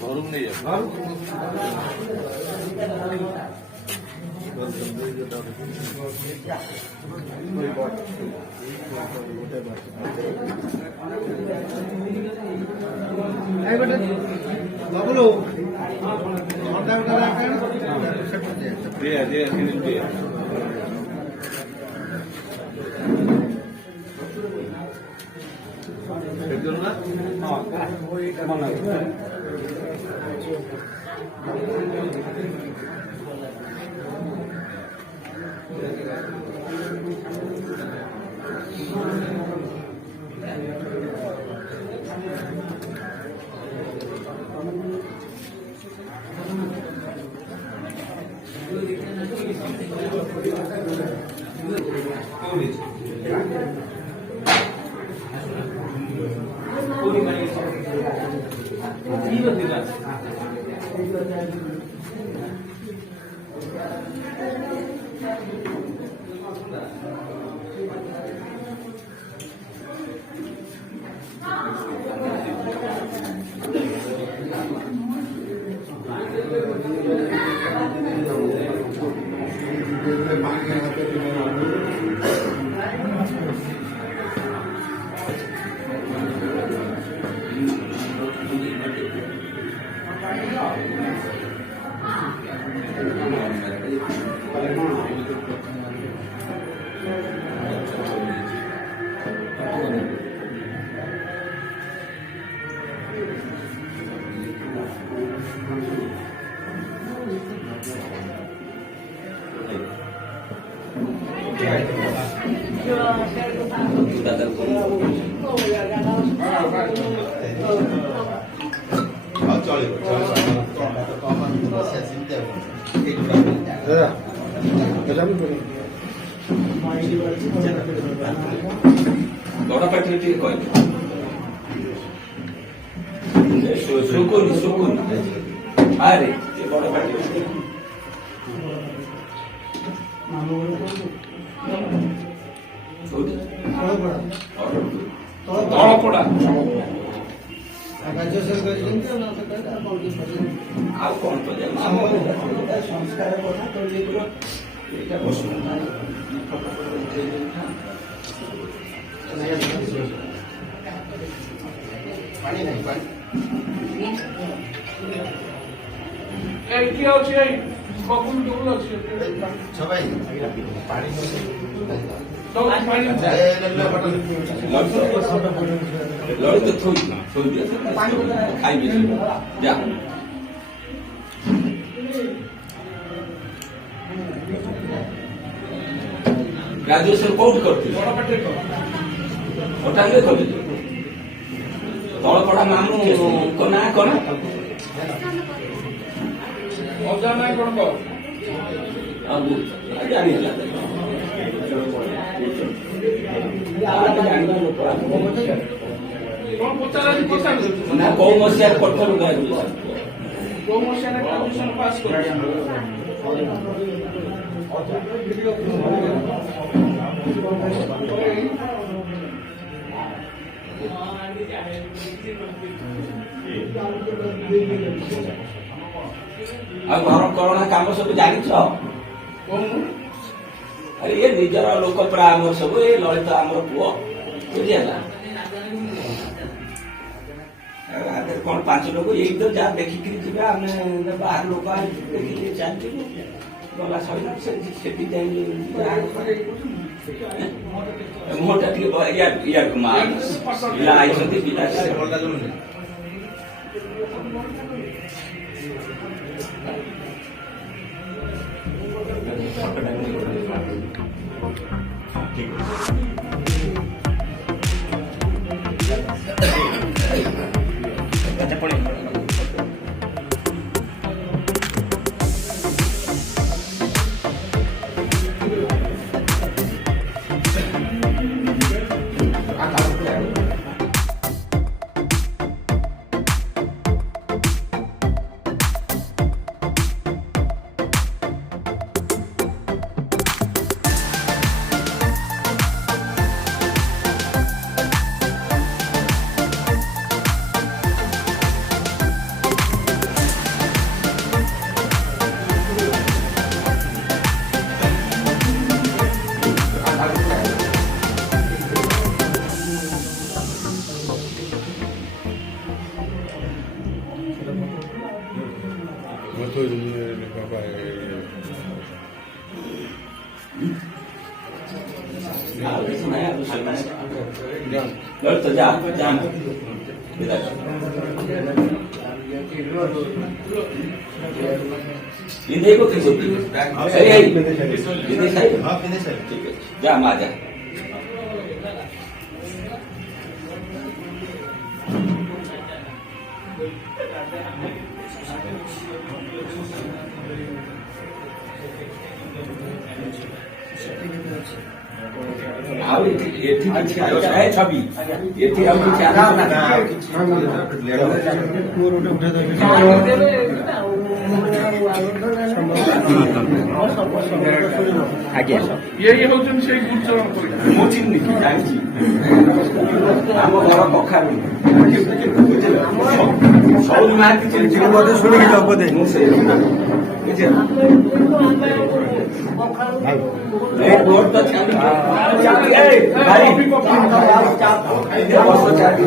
ধরুন নেই বাবুলো বড় পাটি ঠিক কয় শুকুন শুকুন আরে বড় পাটি ତଳପଡ଼ା ଆଉ କଣ ସଂସ୍କାର କଥା କହିଲେ ଏଇଟା ପାଣି ନାହିଁ ପାଣି ଏଇଠି ଅଛି ଏଇ ବବୁଲ ଟୁବୁଲ ଅଛି ସବାଇ ପାଣି ଲଳିତ ଥୋଇ ଖାଇବେ ଯା ଗ୍ରାଜୁଏସନ କୋଉଠି କରିଥିଲେ ପଟାଙ୍ଗରେ କଲେ ତଳପଡ଼ା ମାମୁଙ୍କ ନାଁ କଣ ଅଜା ନାଇଁ କଣ କହ ଜାଣି ହେଲା କଣ ପଚାରାଲି ପଚାରୁ ନା କୋଉ ମସିହାରେ ପଠରୁ କୋଉ ମସିହାରେ ଗ୍ରାଜୁଏସନ ପାସ୍ କରିଛି ଆଉ ଘର କରଣା କାମ ସବୁ ଜାଣିଛ ଆରେ ଏ ନିଜର ଲୋକ ପ୍ରାୟ ଆମର ସବୁ ଏ ଲଳିତ ଆମର ପୁଅ ବୁଝିହେଲା କଣ 5 ଲୋକ ଏଇ ତ ଯାହା ଦେଖିକିରି ଯିବା ଆମେ ବାହାର ଲୋକ ଦେଖିକି ଚାଲିଯିବୁ ଗଲା ସରିଲା ସେଠି ଯାଇ ମୁହଁଟା ଟିକେ ଇଆଡକୁ ପିଲା ଆଇଛନ୍ତି ପିଲା ଆଉ କିଛି ନାହିଁ ଆଉ ତ ଯା ଯାଆନ୍ତୁ ବିଦାୟ କର। ବିଦେଇ କୋଠି ସବୁ ବିଦେଇ ସାହି ହଁ ପିନ୍ଧି ସାରିଲି। ଠିକ ଅଛି ଯା ମା ଯା। ଆଉ ଏଠି କିଛି ଆଲୋଚନା ଛବି ଏଠି ଆଉ କିଛି ଆଲୋଚନା ଆଜ୍ଞା ଇଏ ହଉଛନ୍ତି ସେଇ ଗୁରୁଚରଣ ପରିଡ଼ା। ମୁଁ ଚିହ୍ନିକି ଜାଣିଛି ଆମ ଘର କଖାରୁ ସୌରୀ ମହାନ୍ତି ଚିହ୍ନିଛି ବୋଧେ ଶୁଣିକି ଯାଅ ବୋଧେ। ମୁଁ ସେଇ ବୁଝିଲ ଏ ବୋର୍ଡ ତ ଛାଡ଼ି ଏ ଭାଇ ବସ ଛାଡ଼ି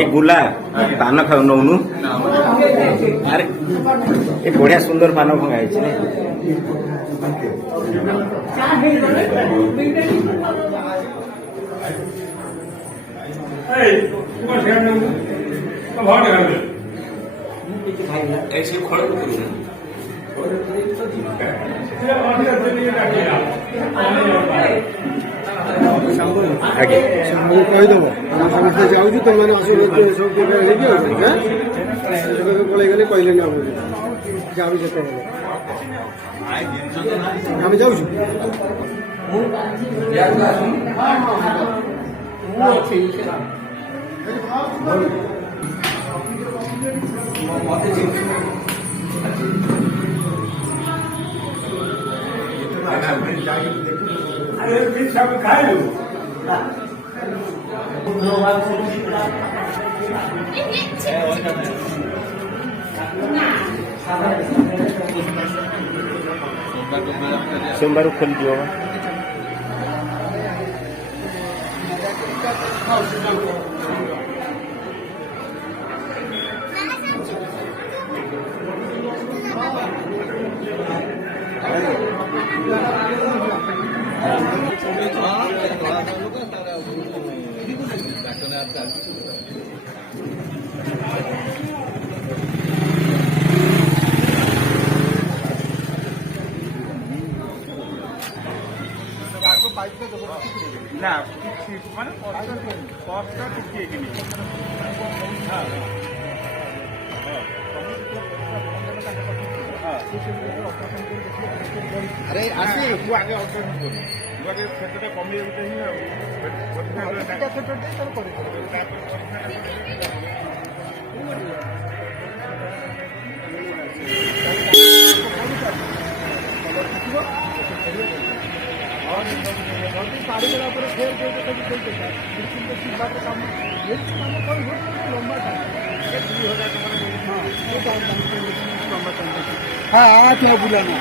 ଏ ଗୁଲା ପାନ ଖାଉ ନଉନୁ ଆରେ ଏ ବଢିଆ ସୁନ୍ଦର ପାନ ଭଙ୍ଗା ହେଇଛି ନା ऐसे खड़े ଆଜ୍ଞା ମୁଁ କହିଦେବ ଆମେ ସମସ୍ତେ ଯାଉଛୁ ତମାନେ ସବୁ ହେଇକି ପଳେଇ ଗଲେ କହିଲେନି ଆମକୁ ଯାଉ ଯେତେବେଳେ ଆମେ ଯାଉଛୁ ଖାଇଲୁ सोमवार खोलिଯିବ ନା କିଛି ମାନେ କଷ୍ଟ ଟିକେ ଆରେ ଆସି ମୁଁ ଆଗେ ଅପରେସନ କଲି କ୍ଷେତ୍ରଟା କମିଯାଉଛି ହିଁ କାଢିଦେଲା ପରେ ଫେର କାମ ଲମ୍ବା ହଁ ବୁଲାନା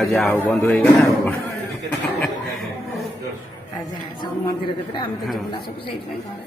ଆଜି ଆଉ ବନ୍ଦ ହେଇଗଲା ଆଉ କଣ ସବୁ ମନ୍ଦିର ଭିତରେ ଆମେ ତ ଯିବୁ ନା ସବୁ ସେଇଥିପାଇଁ ଘରେ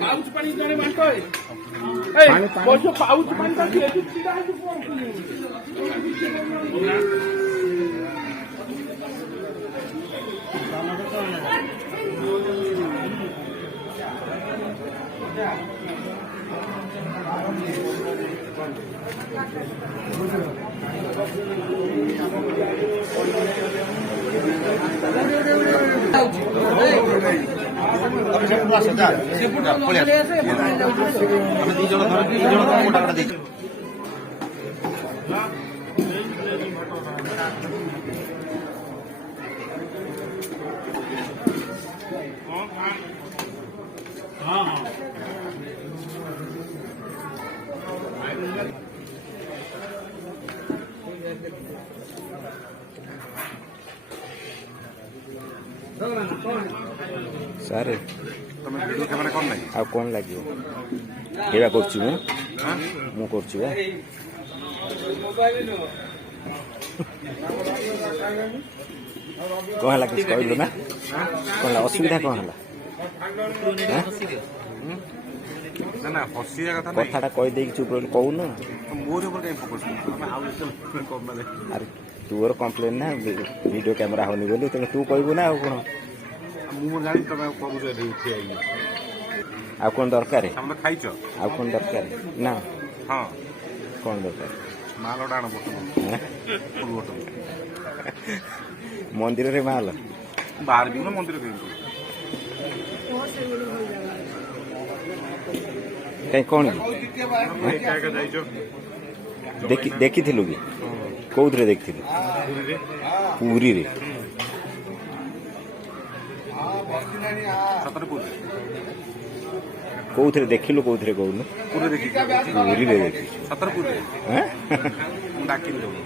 ପାଉଚ ପାଣି ଜଣେ ବାଣ୍ଟ ପାଉଚ ପାଣି ଟା ଏଠି ଛିଡା ସାର୍ ତମେ ଭିଡ଼ିଓ କ୍ୟାମେରା କ'ଣ ନାହିଁ ଆଉ କ'ଣ ଲାଗିବ ଏଇଟା କରୁଛି ମୁଁ କରୁଛି ବା କ'ଣ ହେଲା କିଛି କହିଲୁ ନା କ'ଣ ହେଲା ଅସୁବିଧା କ'ଣ ହେଲା ନା ନା ହସିବା କଥା କଥାଟା କହିଦେଇକି ଚୁପ୍ ରହିଲୁ କହୁନ ମୋର ଉପରେ କାହିଁ ଫୋକସ୍ କରୁଛୁ ଆରେ ତୋର କମ୍ପ୍ଲେନ୍ ନା ଭିଡ଼ିଓ କ୍ୟାମେରା ହେଉନି ବୋଲି ତେଣୁ ତୁ କହିବୁ ନା ଆଉ କ'ଣ ମୁଁ ଜାଣି ତମେ କରୁଛ ଏଠି ଠିଆ ହେଇକି ଆଉ କ'ଣ ଦରକାର ତମେ ଖାଇଛ ଆଉ କ'ଣ ଦରକାର ନା ହଁ କ'ଣ ଦରକାର ମାଲଟା ଆଣ ବୋଟଲ ଫୁଲ୍ ବୋଟଲ ମନ୍ଦିରରେ ମାଲ ବାହାରିବି ନା ମନ୍ଦିର କେମିତି କାହିଁ କ'ଣ ଏକା ଏକା ଯାଇଛ କି ଦେଖିଥିଲୁ କି କୋଉଥିରେ ଦେଖିଥିଲୁ ପୁରୀରେ ସତରେ ପୁରୀ କୋଉଥିରେ ଦେଖିଲୁ କୋଉଥିରେ କହୁନୁ ପୁରୀ ଦେଖିଛ ପୁରୀରେ ଦେଖିଛୁ ସତରେ ପୁରୀ ହାଁ? ମୁଁ ଡାକିନି ତମକୁ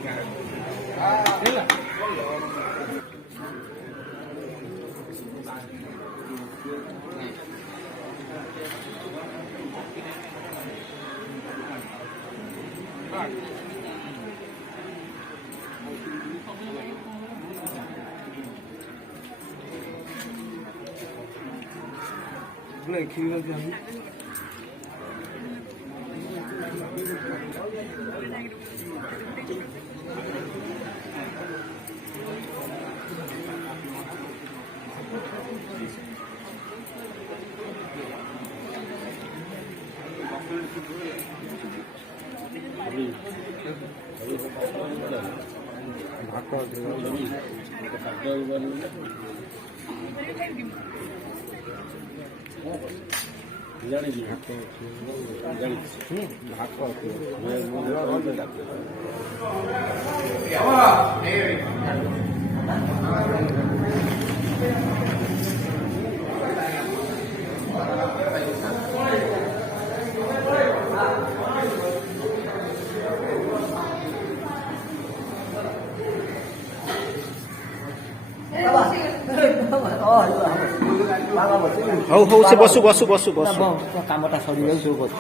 ହଉ ହଉ ସେ ବସୁ ବସୁ ବସୁ ବସୁ କାମଟା ସରିଯାଉ ସବୁ ବସ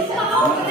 Come on.